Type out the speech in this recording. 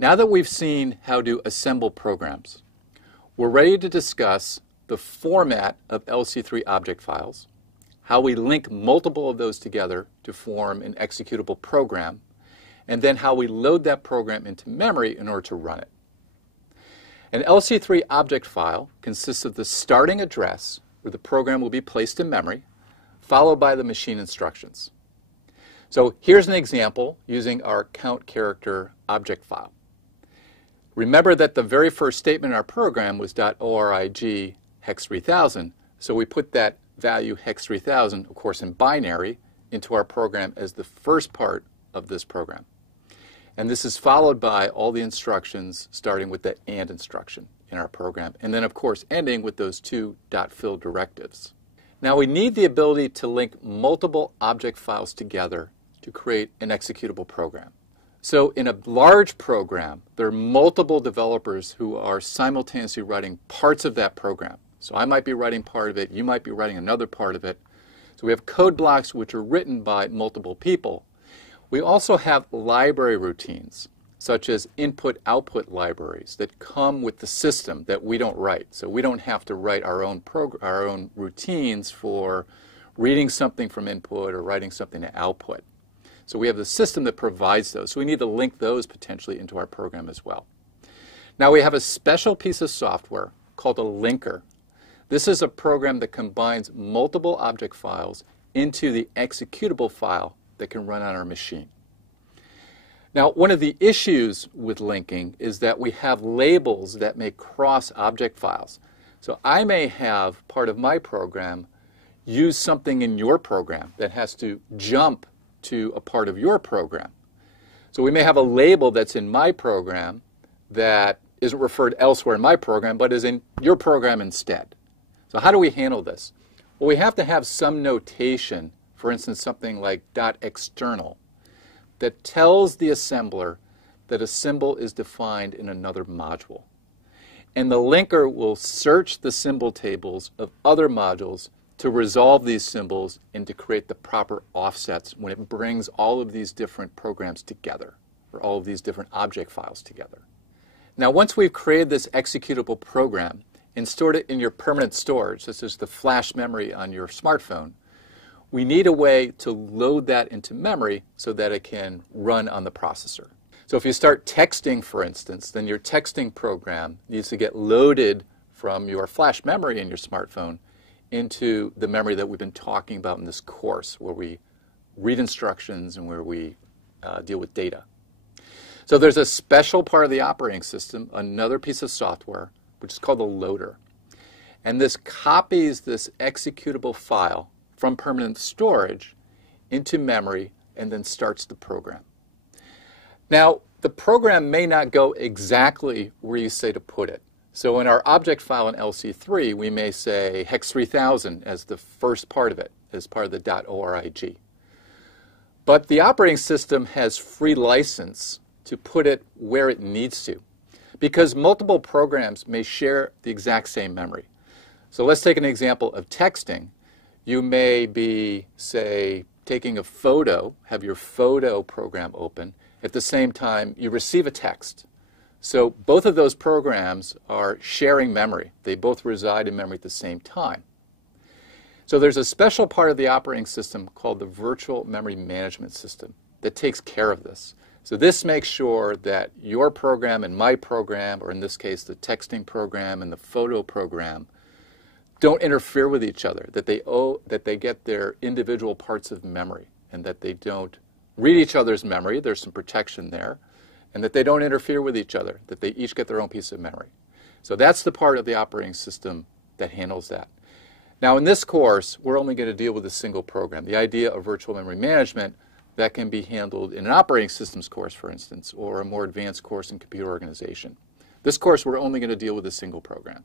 Now that we've seen how to assemble programs, we're ready to discuss the format of LC3 object files, how we link multiple of those together to form an executable program, and then how we load that program into memory in order to run it. An LC3 object file consists of the starting address where the program will be placed in memory, followed by the machine instructions. So here's an example using our count character object file. Remember that the very first statement in our program was .org hex 3000, so we put that value hex 3000, of course in binary, into our program as the first part of this program. And this is followed by all the instructions starting with the AND instruction in our program, and then of course ending with those two .fill directives. Now we need the ability to link multiple object files together to create an executable program. So in a large program, there are multiple developers who are simultaneously writing parts of that program. So I might be writing part of it, you might be writing another part of it. So we have code blocks which are written by multiple people. We also have library routines, such as input-output libraries that come with the system that we don't write. So we don't have to write our own routines for reading something from input or writing something to output. So we have the system that provides those. So we need to link those potentially into our program as well. Now we have a special piece of software called a linker. This is a program that combines multiple object files into the executable file that can run on our machine. Now, one of the issues with linking is that we have labels that may cross object files. So I may have part of my program use something in your program that has to jump to a part of your program. So we may have a label that's in my program that isn't referred elsewhere in my program, but is in your program instead. So how do we handle this? Well, we have to have some notation, for instance, something like .external, that tells the assembler that a symbol is defined in another module. And the linker will search the symbol tables of other modules to resolve these symbols and to create the proper offsets when it brings all of these different programs together, or all of these different object files together. Now, once we've created this executable program and stored it in your permanent storage, such as the flash memory on your smartphone, we need a way to load that into memory so that it can run on the processor. So if you start texting, for instance, then your texting program needs to get loaded from your flash memory in your smartphone into the memory that we've been talking about in this course, where we read instructions and where we deal with data. So there's a special part of the operating system, another piece of software, which is called the loader. And this copies this executable file from permanent storage into memory and then starts the program. Now, the program may not go exactly where you say to put it. So in our object file in LC3, we may say hex 3000 as the first part of it, as part of the .org. But the operating system has free license to put it where it needs to, because multiple programs may share the exact same memory. So let's take an example of texting. You may be, say, taking a photo, have your photo program open. At the same time, you receive a text. So both of those programs are sharing memory. They both reside in memory at the same time. So there's a special part of the operating system called the Virtual Memory Management System that takes care of this. So this makes sure that your program and my program, or in this case the texting program and the photo program, don't interfere with each other, that they get their individual parts of memory, and that they don't read each other's memory. There's some protection there. And that they don't interfere with each other, that they each get their own piece of memory. So that's the part of the operating system that handles that. Now in this course, we're only going to deal with a single program. The idea of virtual memory management, that can be handled in an operating systems course, for instance, or a more advanced course in computer organization. This course, we're only going to deal with a single program.